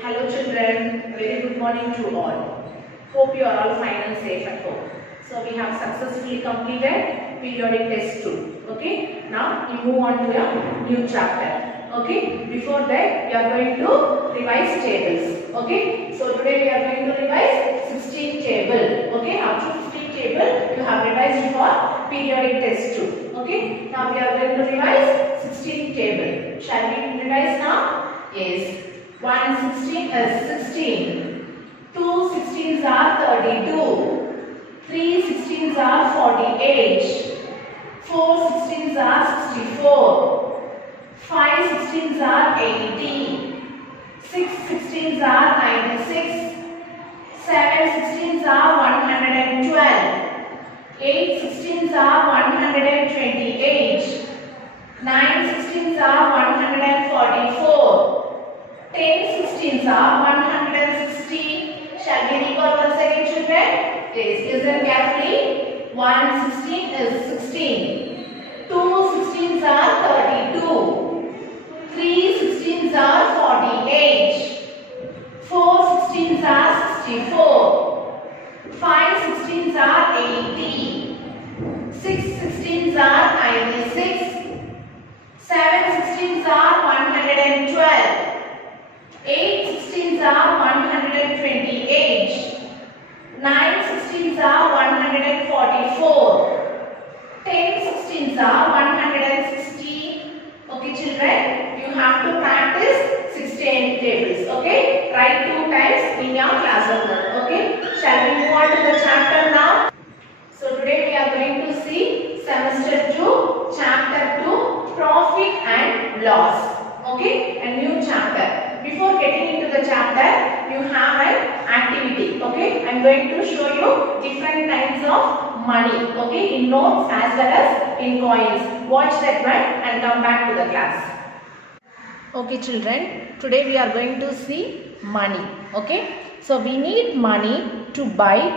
Hello children, very good morning to all. Hope you are all fine and safe at home. So we have successfully completed periodic test 2. Okay, now we move on to a new chapter. Okay, before that we are going to revise tables. Okay, so today we are going to revise 16 table. Okay, up to 15 table you have revised for periodic test 2. Okay, now we are going to revise 16 table. Shall we revise now? Yes. 1 16 is 16. 2 16s are 32. 3 16s are 48. 4 16s are 64. 5 16s are 80. 6 16s are 96. 7 16s are 112. 8 16s are 128. 9 16s are 144. 10 16s are 160. Shall we recall once again, children? Please listen carefully. 1 16 is 16. 2 16s are 32. 3 16s are 48. 4 16s are 64. 5 16s are 80. 6 16s are 96. 7 16s are 112. 8 16s are 128. 9 16s are 144. 10 16s are 160. Okay children, you have to practice 16 tables. Okay, write 2 times in your class work. Okay, shall we move on to the chapter now? So today we are going to see semester 2, chapter 2, profit and loss. Okay, a new chapter. Before getting into the chapter, you have an activity. Okay, I am going to show you different kinds of money. Okay, in notes as well as in coins. Watch that one and come back to the class. Okay, children. Today we are going to see money. Okay, so we need money to buy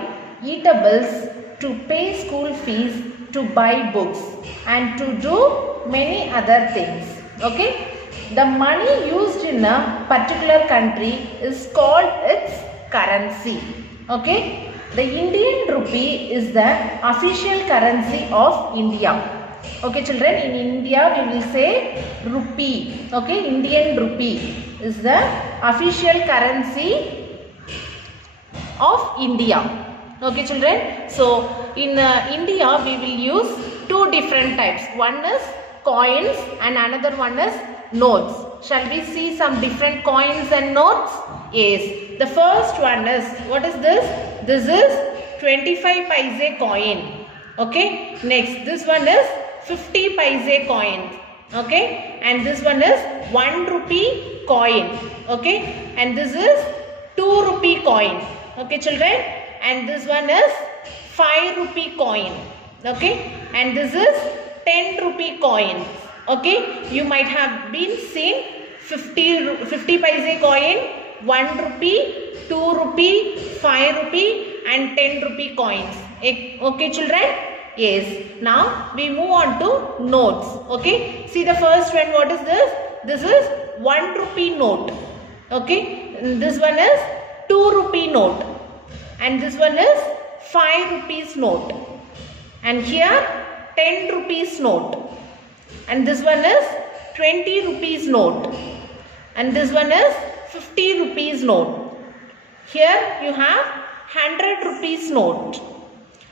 eatables, to pay school fees, to buy books, and to do many other things. Okay. The money used in a particular country is called its currency. Okay. The Indian rupee is the official currency of India. Okay children, in India we will say rupee. Okay, Indian rupee is the official currency of India. Okay children, so in India we will use 2 different types. One is coins and another one is notes. Shall we see some different coins and notes? Yes. The first one is, what is this? This is 25 paise coin. Okay. Next, this one is 50 paise coin. Okay. And this one is 1 rupee coin. Okay. And this is 2 rupee coin. Okay children. And this one is 5 rupee coin. Okay. And this is 10 rupee coin. Okay, you might have been seen 50 paise coin, 1 rupee, 2 rupee, 5 rupee and 10 rupee coins. Okay children? Yes. Now we move on to notes. Okay, see the first one, what is this? This is 1 rupee note. Okay, this one is 2 rupee note. And this one is 5 rupees note. And here 10 rupees note. And this one is 20 rupees note. And this one is 50 rupees note. Here you have 100 rupees note.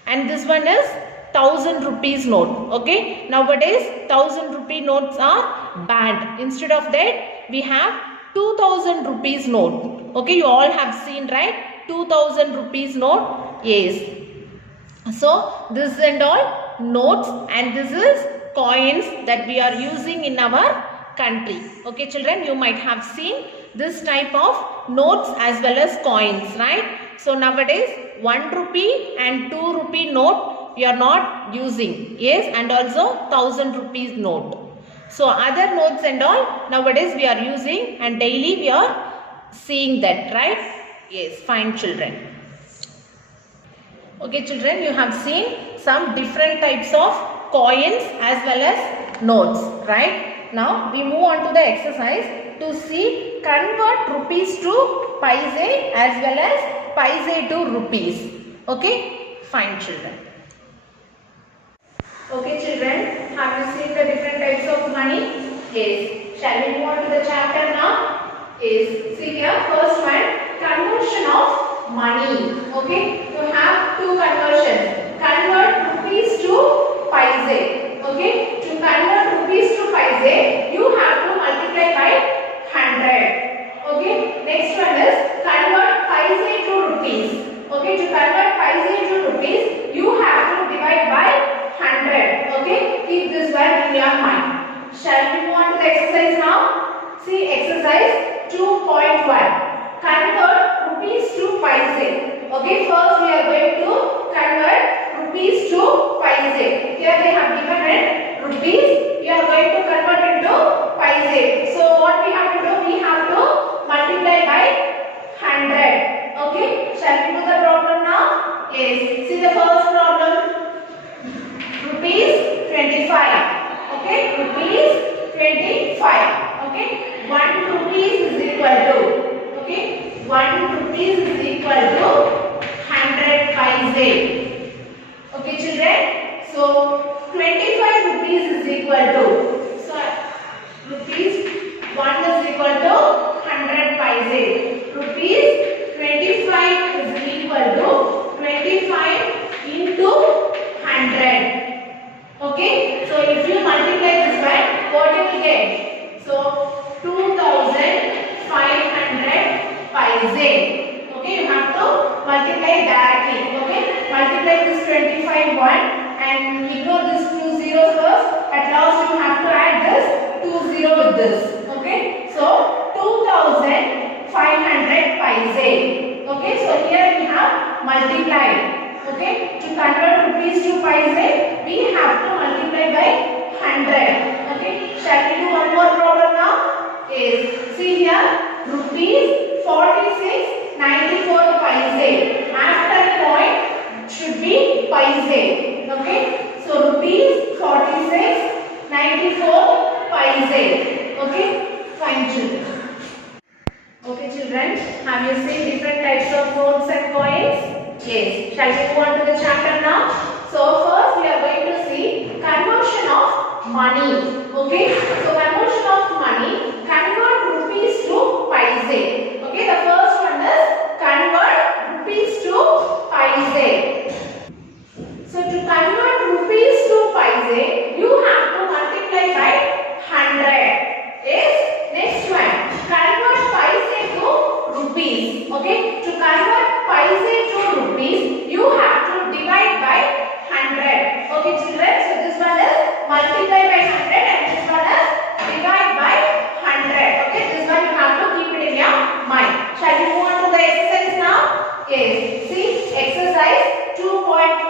And this one is 1000 rupees note. Okay. Nowadays 1000 rupee notes are banned. Instead of that we have 2000 rupees note. Okay. You all have seen, right? 2000 rupees note. Yes. So this and all notes, and this is coins that we are using in our country. Okay children, you might have seen this type of notes as well as coins, right? So nowadays 1 rupee and 2 rupee note we are not using. Yes, and also 1000 rupees note. So other notes and all nowadays we are using, and daily we are seeing that, right? Yes, fine children. Okay children, you have seen some different types of coins as well as notes, right? Now we move on to the exercise to see convert rupees to paise as well as paise to rupees. Okay, fine children. Okay children, have you seen the different types of money? Yes. Shall we move on to the chapter now? Yes. See here, first one, conversion of money. Okay, you have two conversions. Convert rupees to paise. Okay, to convert rupees to paise, you have to multiply by 100. Okay, next one is convert paise to rupees. Okay, to convert paise to rupees, you have to divide by 100. Okay, keep this one in your mind. Shall we move on to the exercise now? See exercise 2.1. Convert rupees to paise. Okay, first we are going to convert rupees to paise. Here they have given it rupees. We are going to convert into paise. So what we have to do? We have to multiply by 100. Okay, shall we do the problem now? Yes. See the first problem. Rupees 25. Okay, rupees 25. Okay, 1 rupees is equal to, okay, 1 rupees is equal to 100 paise. Okay children, so 25 rupees is equal to, so rupees 1 is equal to 100 paise. Rupees 25 is equal to 25 into 100. Okay, so if you multiply this by, what you will get? So 2500 paise. Okay, you have to multiply directly. Okay, multiply this 25 1 and ignore this 2 zeros first. At last you have to add this 2 0 with this. Okay, so 2500 paise. Okay, so here we have multiplied. Okay, to convert rupees to paise, we have to multiply by 100. Okay, shall we do one more problem now? Yes. See here, rupees 46.94 paise. After point should be paise. Okay, so rupees 46.94 paise. Okay, fine children. Okay children, have you seen different types of notes and coins? Yes. Shall we move on to the chapter now? So first we are going to see conversion of money. Okay. So conversion of money, convert rupees to paise. Okay. The first one is convert rupees to paise. So to convert rupees to paise, you have to multiply by 100. Yes. Next one, convert paise to rupees. Okay. To convert paise to rupees, you have to divide by 100. Okay children, so this one is multiply by 100 and this one is divide by 100. Okay, this one you have to keep it in your mind. Shall we move on to the exercise now? Yes, see exercise 2.1.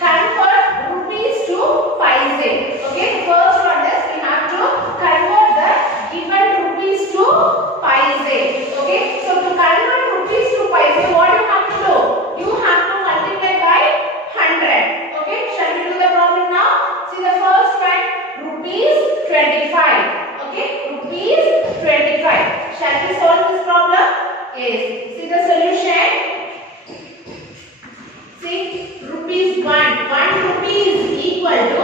Convert rupees to paise. Okay, first one is we have to convert the given rupees to paise. Okay, so to convert rupees to paise, what you have to do? You have to multiply by 100. Okay, shall we do the problem now? See the first one, rupees 25. Okay, rupees 25. Shall we solve this problem? Yes. See the solution. See, rupees 1. 1 rupee is equal to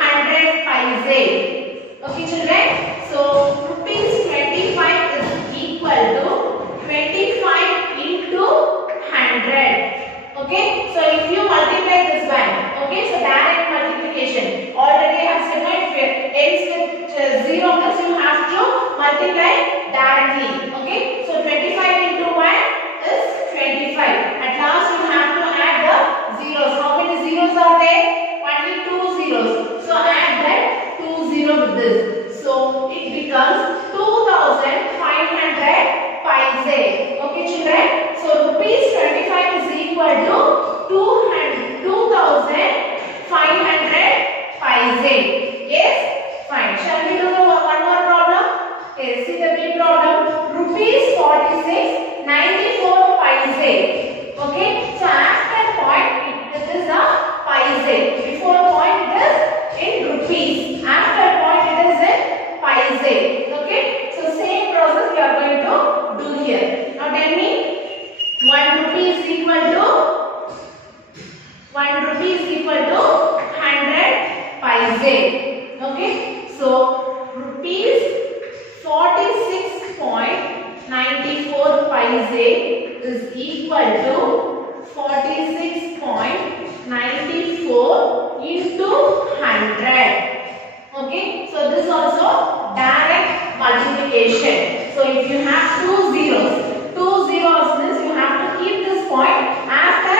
100 paise. Okay children, so rupees 25 is equal to 25 into 100. Okay, so if you multiply this one, okay, so direct multiplication. Already I have said if it ends with 0 means you have to multiply directly. Okay, so 25 into 1 is 25. At last you have to add the zeros. How many zeros are there? Only 2 zeros. So add that 2 zeros with this. So it becomes 2500 paise. Okay children, so rupees 25 is equal to 2500 paise. Yes, fine. Shall we do the one more problem? Okay, see the big problem. Rupees 46.94 paise. Okay, so after point it is a paise. Before point it is in rupees. After point it is in paise. Okay, so same process we are paise is equal to 46.94 into 100. Okay, so this is also direct multiplication. So if you have two zeros means you have to keep this point after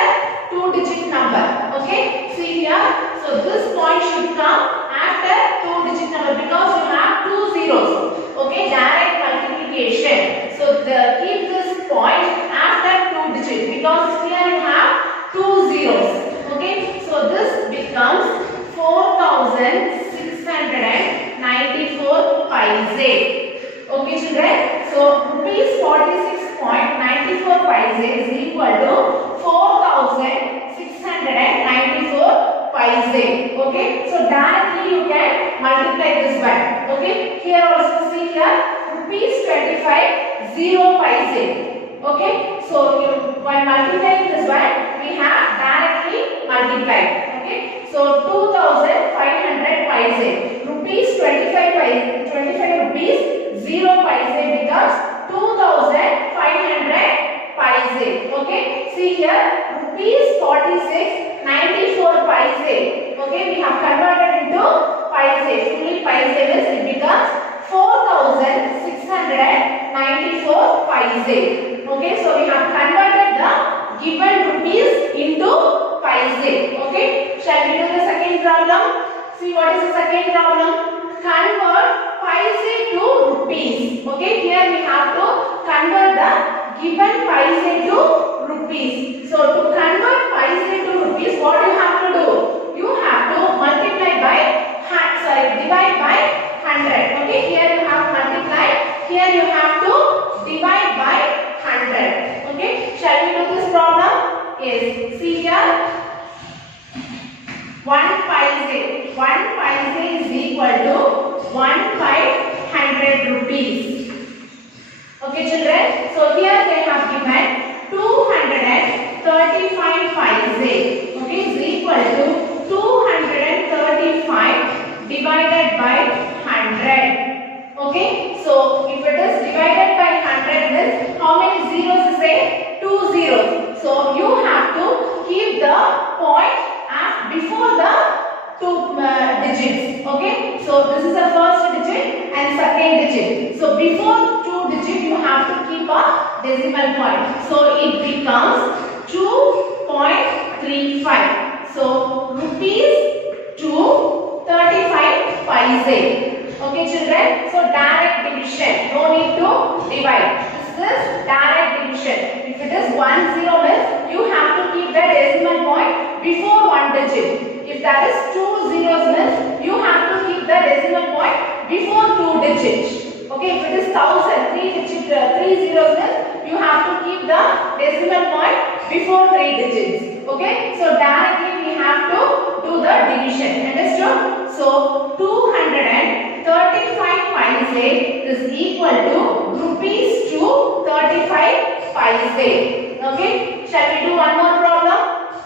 2-digit number. Okay, see here. So this point should come after 2-digit number because you have two zeros. Okay, direct multiplication. So keep this point after 2-digit because here you have two zeros. Okay, so this becomes 4,694 paise. Okay children, so rupees 46.94 paise is equal to 4,694 paise. Okay, so directly you can multiply this one. Okay, here also see here rupees 25 0 paise. Okay, so by multiplying this one we have directly multiplied. Okay, so 2,500 paise. Rupees 25 rupees 0 paise becomes 2,500 paise. Okay, see here rupees 46.94 paise. Okay, we have converted into paise. Fully paise means it becomes 4,694 paise. Okay, so we have converted the given rupees into paise. Okay, shall we do the second problem? See what is the second problem? Convert paise to rupees. Okay, here we have to convert the given paise to rupees. So to convert paise to rupees, what you have to do? You have to multiply by divide by 100. Okay, here you have multiply. Here you have to divide by 100. Okay, shall we do this problem? Yes. See here. 1 paise is equal to 1/100 rupees. Okay children, so here they have given 235 paise. Okay, is equal to 235 divided by 100. Okay, so if it is divided by 100 means how many zeros is there? 2 zeros. So you have to keep the point before the two digits. Okay, so this is the first digit and second digit. So before 2 digit you have to keep a decimal point. So it becomes 2.35. So rupees 235 paise. Okay children, so direct division, no need to divide. This is direct division. If it is 1 0 means you have to keep the decimal point before 1 digit. If that is 2 zeros means you have to keep the decimal point before 2 digits. Okay, if it is 1000, 3 zeros means you have to keep the decimal point before 3 digits. Okay, so directly we have to do the division. Understood? So 235 paise is equal to rupees 235 paise. Okay, shall we do one more problem?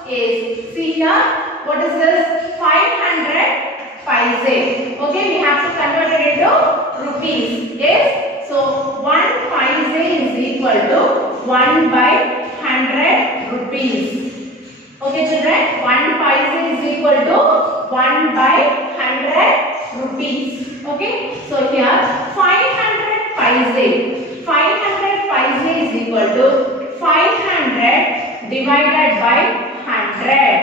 Yes. See here, what is this? 500 paise. Okay, we have to convert it into rupees. Yes. So 1 paise is equal to 1/100 rupees. Okay children, 1 paise is equal to 1/100 rupees. Okay, so here 500 paise. 500 paise is equal to 500 divided by 100.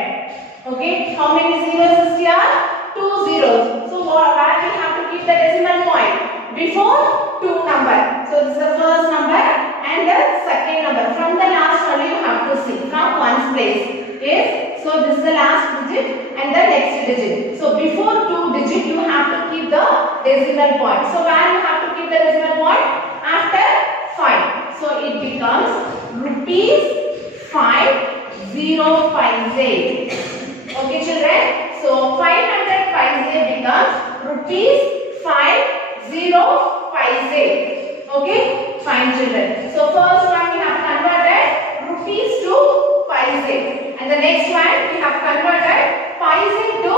Okay, how many zeros is here? 2 zeros. So where we have to keep the decimal point? Before 2 number. So this is the first number and the second number. From the last only you have to see from one's place. Yes. So this is the last digit and the next digit. So before 2 digit you have to keep the decimal point. So where you have to keep the decimal point? After 5. So it becomes rupees 50 paise. Okay children. So 500 paise becomes rupees 50 paise. Okay. Fine children. So first one we have converted rupees to paise. And the next one we have converted paise to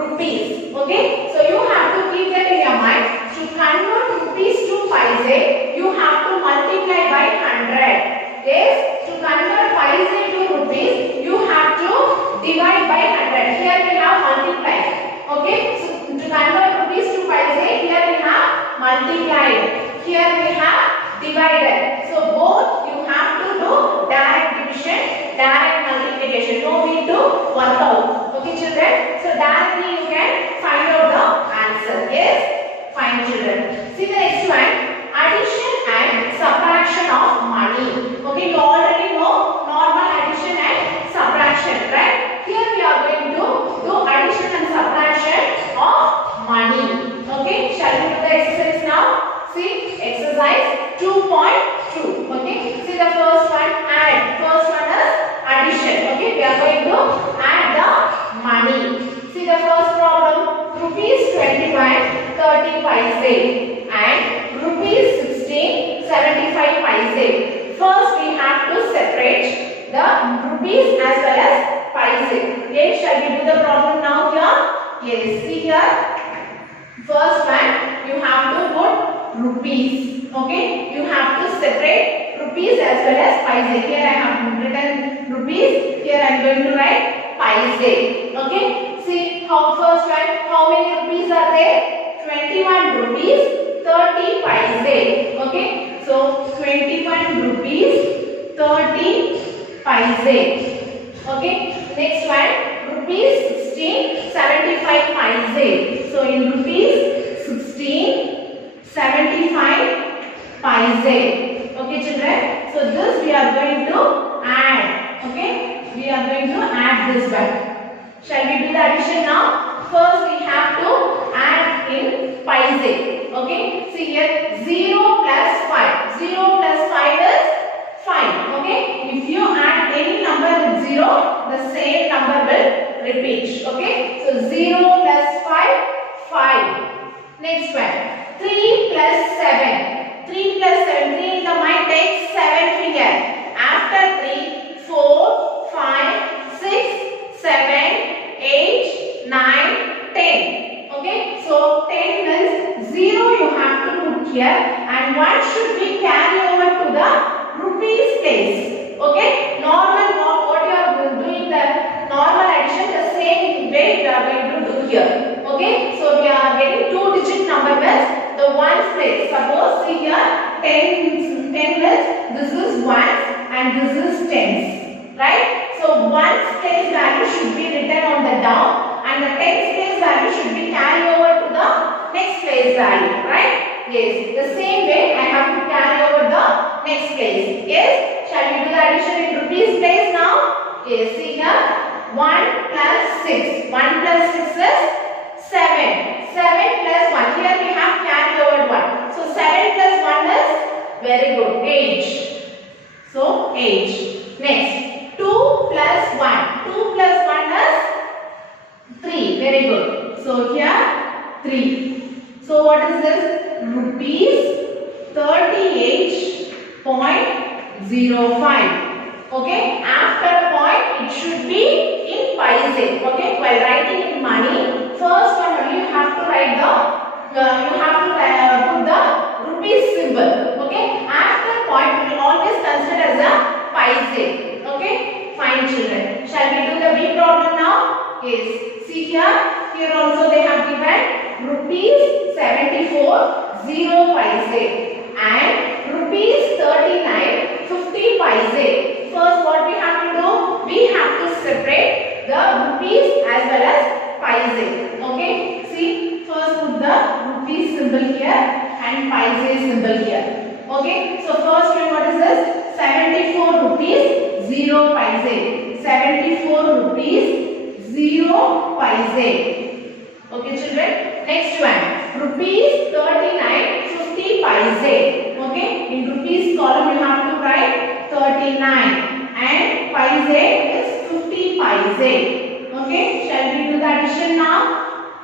rupees. Okay. So you have to keep that in your mind. To convert rupees to paise, you have to multiply by 100. work out. Okay children, so directly you can find out the answer. Yes, fine children. See the next one, addition and subtraction of money. Okay, you already know normal addition and subtraction, right? Here we are going to do addition and subtraction of money. Okay, shall we do the exercise now? See, exercise 2.2. Okay, see the first one, add. First one is addition. Okay, we are going to add the money. See the first problem, rupees 21 30 paise and rupees 16 75 paise. First we have to separate the rupees as well as paise. Okay, shall we do the problem now here? Yes, see here. First one, you have to put rupees. Okay, you have to separate rupees as well as paise. Here I have written rupees. Here I am going to write paise. Okay, see how first one, how many rupees are there? 21 rupees 30 paise. Okay, so 21 rupees 30 paise. Okay, next one, rupees 16 75 paise. So in rupees 16 75 paise. Okay children, so this we are going to add. Okay, we are going to add this one. Shall we do the addition now? First we have to add in paise. Okay, see here 0 plus 5. 0 plus 5 is 5. Okay, if you add any number with 0, the same number will repeat. Okay, so 0 plus 5, 5. Next one, 3 plus 7. 3 plus 7, 3 in the mind takes 7 finger. After 3, 4, 5, 6, 7, 8, 9, 10. Okay, so 10 means 0 you have to put here and 1 should be carried over to the rupees place. Okay, normal what you are doing the normal addition the same way you are going to do here. Okay, so we are getting 2-digit number means the ones place. Suppose see here 10 means this is 1 and this is tens, right? So 1's place value should be written on the down and the tens place value should be carried over to the next place value, right? Yes, the same way I have to carry over the next place. Yes, shall we do the addition in rupees place now? Yes, see here 1 plus 6. 1 plus 6 is 7. 7 plus 1. Here we have carried over 1. So 7 plus 1 is very good. 8. So 8. Next 2 plus 1. 2 plus 1 is 3. Very good. So here 3. So what is this? Rupees 38.05. Okay. After point it should be in paise. Okay. While writing in money, first one only you have to write the put the rupees symbol. Okay. After point we will always consider as a paise. Okay. Fine children. Shall we do the B problem now? Yes. See here. Here also they have given rupees 74 0 paise and rupees 39 50 paise. First what we have to do? We have to separate the rupees as well as paise. Okay. See, first put the rupees symbol here and paise symbol here. Okay. So first one what is this? 74 rupees 0 paise. 74 rupees 0 paise. Okay children. Next one, rupees 39 50 paise. Okay, in rupees column you have to write 39 and paise is 50 paise. Okay, shall we do the addition now?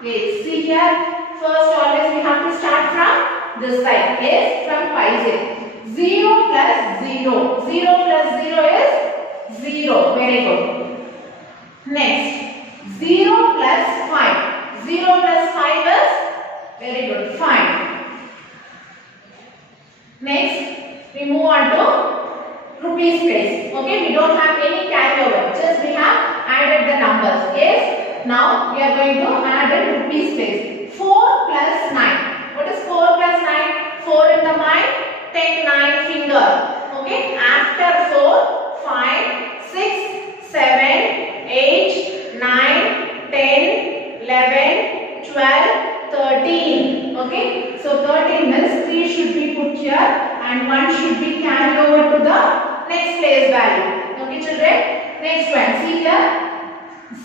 Yes, see here. First always we have to start from this side. Yes, from paise. 0 plus 0. 0 plus 0 is 0. Very good. Next, 0 plus 5. 0 plus 5 is very good, 5. Next, we move on to rupees place. Okay, we don't have any carryover, just we have added the numbers. Yes, now we are going to add a rupees place. 4 plus 9. What is 4 plus 9? 4 in the mind, take 9 finger. Okay, after 4, 5, 6, 7, 8, place value. Okay children, next one, see here,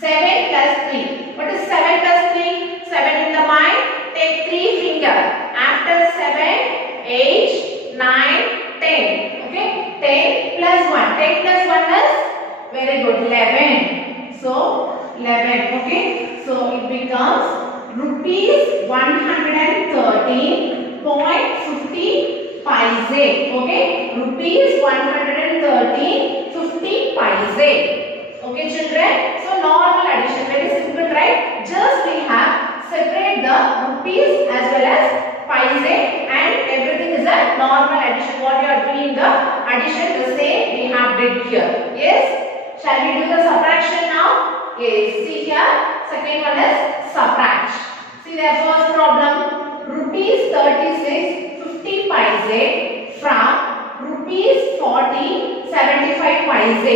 7 plus 3. What is 7 plus 3? 7 in the mind, take 3 finger. After 7, 8, 9, 10. Okay, 10 plus 1. 10 plus 1 is very good, 11. So 11. Okay, so it becomes rupees 113.50 paise. Okay, rupees 113.50 paise. Okay children, so normal addition, very simple, right? Just we have separate the rupees as well as paise, and everything is a normal addition. What you are doing the addition, the same we have did here. Yes, shall we do the subtraction now? Yes, see here, second one is subtract. See the first problem, rupees 36.50 paise from rupees 40.75 paise.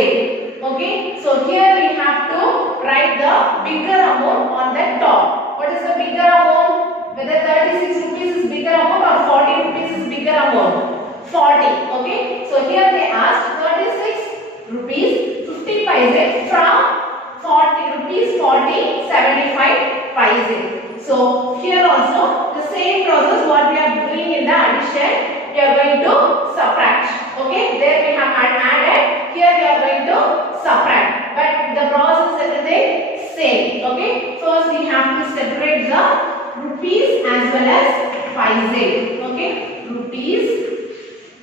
Okay, so here we have to write the bigger amount on the top. What is the bigger amount? Whether 36 rupees is bigger amount or 40 rupees is bigger amount? 40. Okay, so here they asked 36 rupees 50 paise from 40 rupees 40.75 paise. So here also the same process what we are doing in the addition, we are going to subtract. Okay, there we have added, here we are going to subtract, but the process everything same. Okay, first we have to separate the rupees as well as paise. Okay, rupees,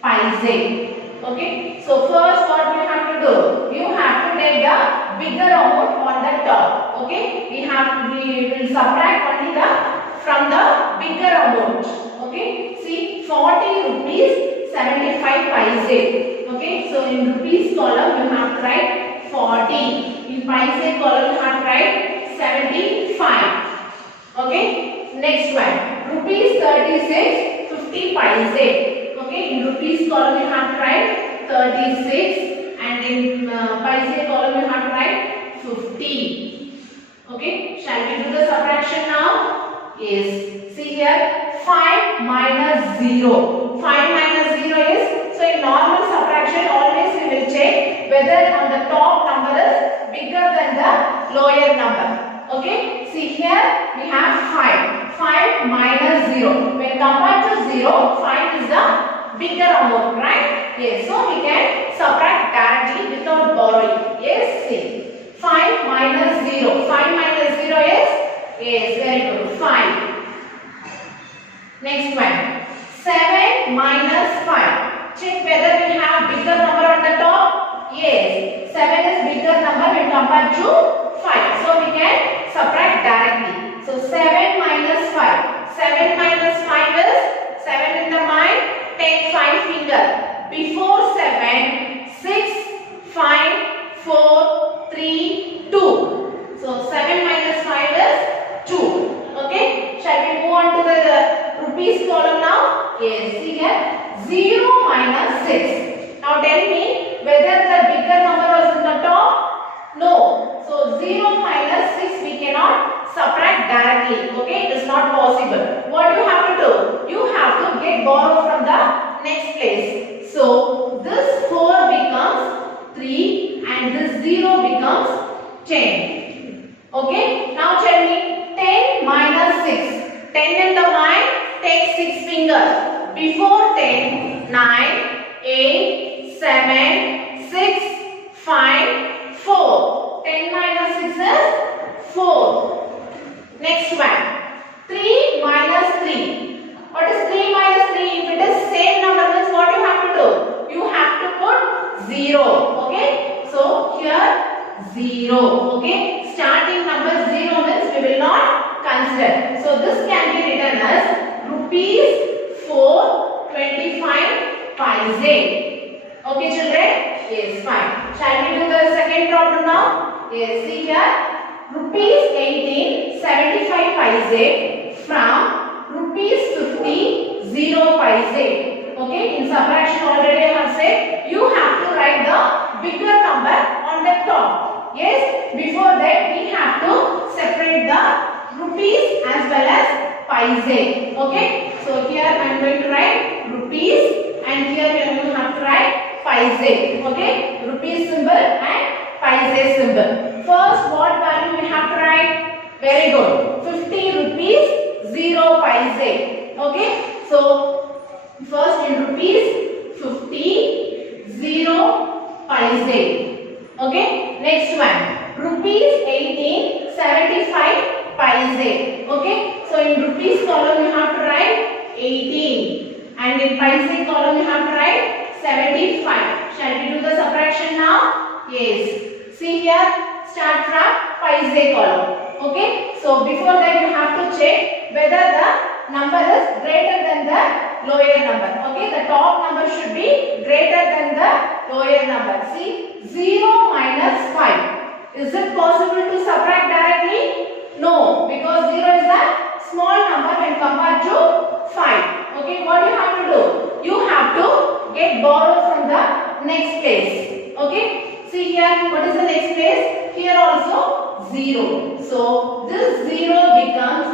paise. Okay, so first what you have to do, you have to take the bigger amount on the top. Okay, we will subtract only the from the bigger amount. Okay, see 40 rupees 75 paise. Okay, so in rupees column you have to write 40, in paise column you have to write 75. Okay, next one, rupees 36.50 paise. Okay, in rupees column you have to write 36, and in paise column you have to write 50. Okay, shall we do the subtraction now? Yes, see here, 5 minus 0. 5 minus 0 is, so in normal subtraction always we will check whether on the top number is bigger than the lower number. Okay, see here we have 5. 5 minus 0. When compared to 0, 5 is the bigger amount, right? Yes, so we can subtract directly without borrowing. Yes, see. 5 minus 0. 5 minus 0 is? Yes, very good. 5. Next one. 7 minus 5. Check whether we have bigger number on the top. Yes, 7 is bigger number when compared to 5. So we can subtract directly. So 7 minus 5. 7 minus 5 is 7 in the mind. Take 5 finger. Before 7, 6, 5, 4, 3, 2. So 7 minus 5 is 2. Okay, shall we move on to the rupees column now? Yes, see here, 0 minus 6. Now tell me whether the bigger number was in the top? No. So 0 minus 6 we cannot subtract directly. Okay, it is not possible. What you have to do? You have to get borrow from the next place. So this 4 becomes 3 and this 0 becomes 10. Okay, now tell me 10 minus 6. 10 in the mind, take 6 fingers. Before 10, 9, 8, 7, 6, 5, 4. 10 minus 6 is 4. Next one, 3 minus 3. What is 3 minus 3? If it is same number, means what you have to do? You have to put 0. Okay, so here 0. Okay, starting number 0 means we will not consider. So this can be written as rupees 4.25 paise. Okay children? Yes, fine. Shall we do the second problem now? Yes, see here, rupees 18.75 paise from rupees 50 0 paise. Okay, in subtraction already I have said you have to write the bigger number on the top. Yes, before that we have to separate the rupees as well as paise. Okay, so here I am going to write rupees and here we are going to have to write paise. Okay, rupees symbol and paise symbol. First, what value we have to write? Very good. 50 rupees 0 paise. Okay, so first in rupees 50 0 paise. Okay, next one rupees 18 75 paise. Okay, so in rupees column you have to write 18 and in paise column you have to write 75. Shall we do the subtraction now? Yes. See here, start from paise column. Okay, so before that you have to check whether the number is greater than the lower number. Okay, the top number should be greater than the lower number. See, 0 minus 5. Is it possible to subtract directly? No, because 0 is a small number when compared to 5. Okay, what you have to do? You have to get borrowed from the next place. Okay, see here, what is the next place? Here also 0. So this 0 becomes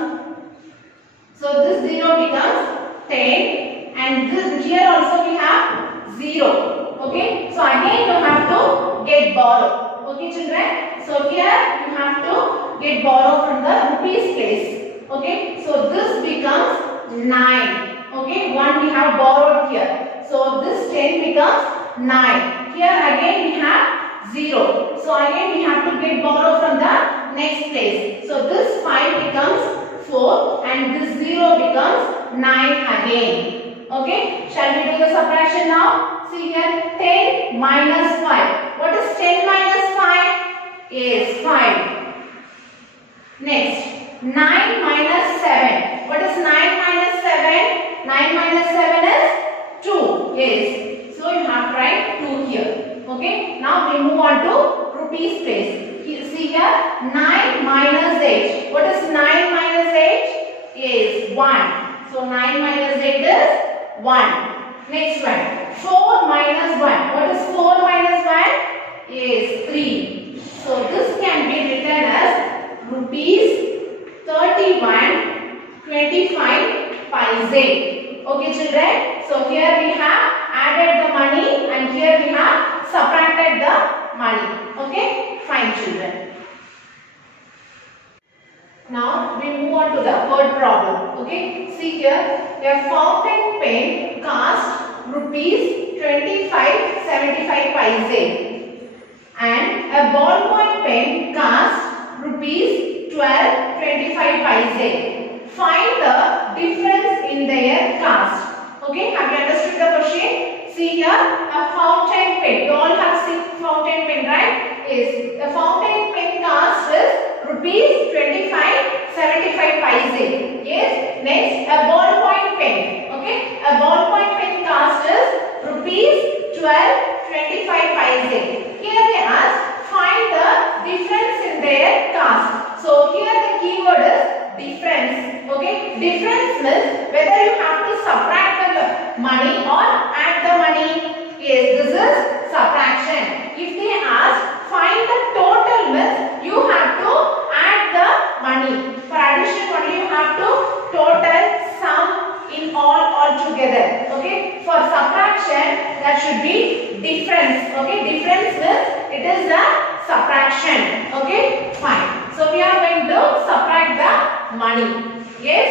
10 and this here also we have 0. Okay, so again you have to get borrowed. Okay children, so here you have to get borrowed from the rupees place. Okay, so this becomes 9. Okay, 1 we have borrowed here. So this 10 becomes 9. Here again we have 0. So again we have to get borrowed from the next place. So this 5 becomes 4 and this 0 becomes 9 again. Okay, shall we do the subtraction now? See here, 10 minus 5. What is 10 minus 5? Is 5. Next, 9 minus 7. What is 9 minus 7? 9 minus 7 is 2. Yes. So you have to write 2 here. Okay. Now we move on to rupees place. See here, 9 minus 8. What is 9 minus 8? Is 1. So 9 minus 8 is 1. Next one, 4 minus 1. What is 4 minus 1? Is 3. So this can be written as rupees 31 25 paise. Okay children, so here we have added the money and here we have subtracted the money. Okay, fine children. Now we move on to the third problem. Okay, see here, a fountain pen cost rupees 25.75 paise and a ballpoint pen cost rupees 12.25 paise. Find the difference in their cost. Okay, have you understood the question? See here, a fountain pen. You all have seen fountain pen, right? Yes, the fountain pen cost is rupees 25.75 paise. Yes. Next, a ballpoint pen. Okay, a ballpoint pen cost is rupees 12.25 paise. Here they ask find the difference in their cost. So here the keyword is difference. Okay, difference means whether you have to subtract the money or add the money. Yes, this is subtraction. If they ask find the total means you have to add the money. For addition only you have to total sum in all together. Okay, for subtraction that should be difference. Okay, difference means it is the subtraction. Okay, fine. So we are going to subtract the money. Yes,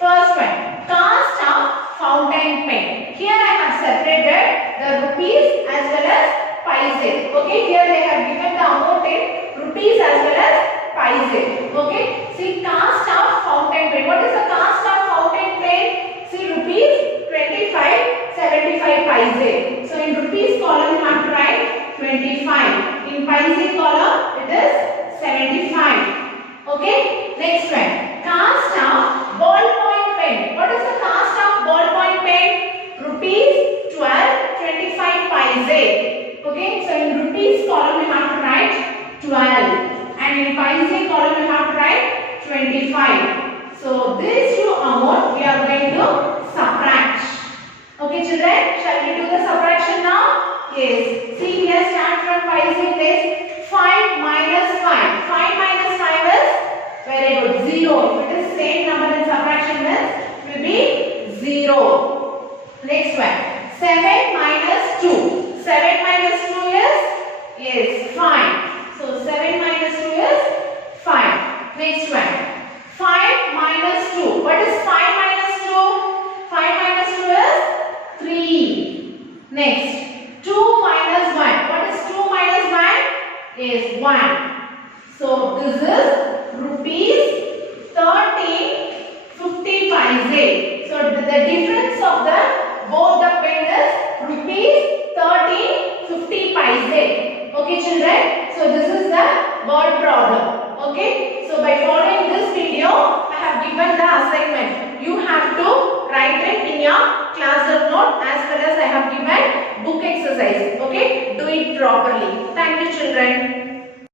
first one, cost of fountain pen. Here I have separated the rupees as well as paise. Okay, here they have given the amount in rupees as well as paise. Okay, see cost of fountain pen. What is the cost of fountain pen? See rupees 25.75 paise. So in rupees column you have to write 25. In paise column it is 75. Okay, next one, cost of ballpoint pen. What is the cost of ballpoint pen? Rupees 12.25 paise. Okay, so in rupees column you have to write 12 and in paise column you have to write 25. So this two amount we are going to subtract. Okay children, shall we do the subtraction now? Yes. See here, start from paise place. 5 minus 5. 5 minus 5 is very good 0. If it is same number in subtraction means it will be 0. Next one, 7 minus 2. 7 Yes, 5. So 7 minus 2 is 5. Next one. 5 minus 2. What is 5 minus 2? 5 minus 2 is 3. Next. 2 minus 1. What is 2 minus 1? Is 1. So this is rupees 13.50 paise. So the difference of the both the pen is rupees 13.50 paise. Okay children, so this is the word problem. Okay, so by following this video I have given the assignment. You have to write it in your classroom note as well as I have given book exercise. Okay, do it properly. Thank you children.